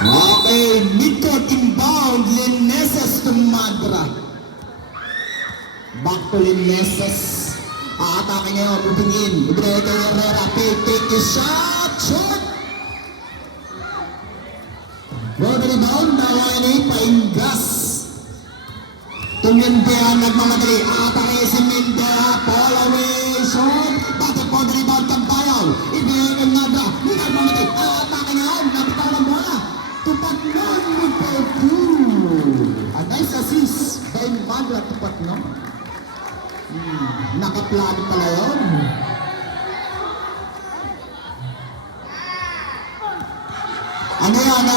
Okay, midcourt inbound, Lineses to Madra. Back to Lineses. Aatake ngayon, moving in. Ibigay kay Herrera, take a shot, shot! Road rebound, nawain ni Paingas. Tumindea, nagmamadali. Aatake si Mindea, fall away, shot. Bakit po rebound kang bayaw? Ibigay kay Madra, nagmamadali. Aatake ngayon, napitan ng bola. Tupatnon with Perfume. A nice assist by Madra Tupatnon. Nakaplano pala yun. Ano yan?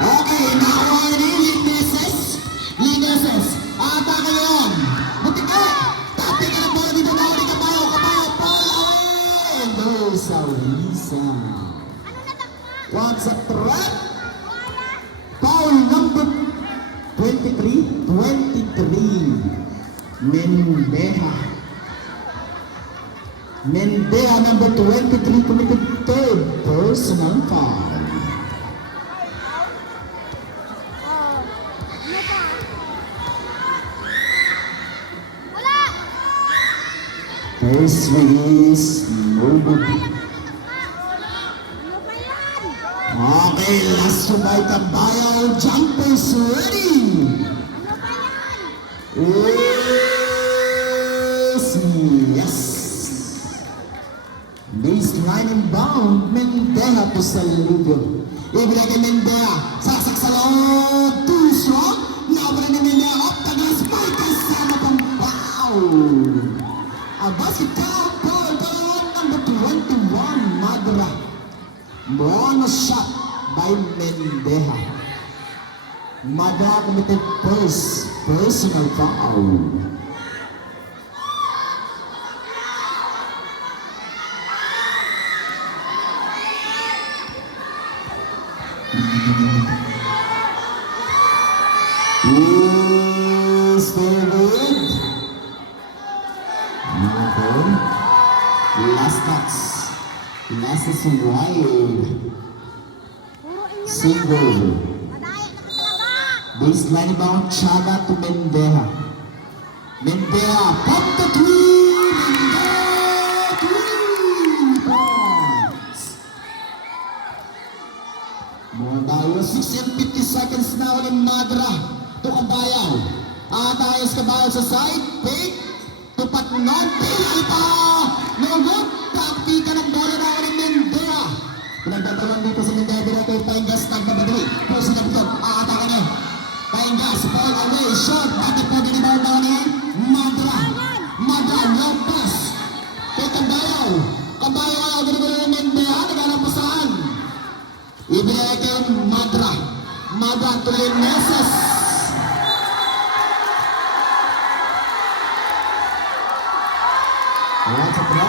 Okay, nakuha ni Lineses. Atake yun. Buti ka. Tapi ka na bola dito. Nakuha ni Kabayo. Fall away. Dosa Lisa. What's a threat? Foul number 23. Mendea number 23 committed third personal foul. First release, nobody. Okay, last to by Kabayaw, jumpers ready. Yes. Baseline inbound, Mendea to Salubio. Ibigay kay Mendea, saksak sa loob, too strong. Nabra ni Mendea, up the glass, may kasama pang foul. A basket count ball, number 21, Madra. Bonus shot by Mendea. Madra committed first personal foul. Is there good? Okay. Last touch. Last is wide. Single. Baseline bound, Chaga to Mendea. Mendea, pop the three! Mendea, 3 points! More tayo, 6 and 50 seconds na ulit Madra. To Kabayaw. Atayos Kabayaw sa side, pick. Tupatnon, pinalita! No good! Taktika ng bola na ulit Mendea. Pinagdatalan dito sa Mendea, dito yung Paingas, nagmamadali. Puso na ito, aatake na. Paingas, fall away, shot. Bakit po dinibaw daw ni Madra. Madra, no pass. Kay Kabayaw. Kabayaw ayaw dinibaw ng Mendea, naghanap pa saan? Ibigay kay Madra. Madra to Lineses. What's up, bro?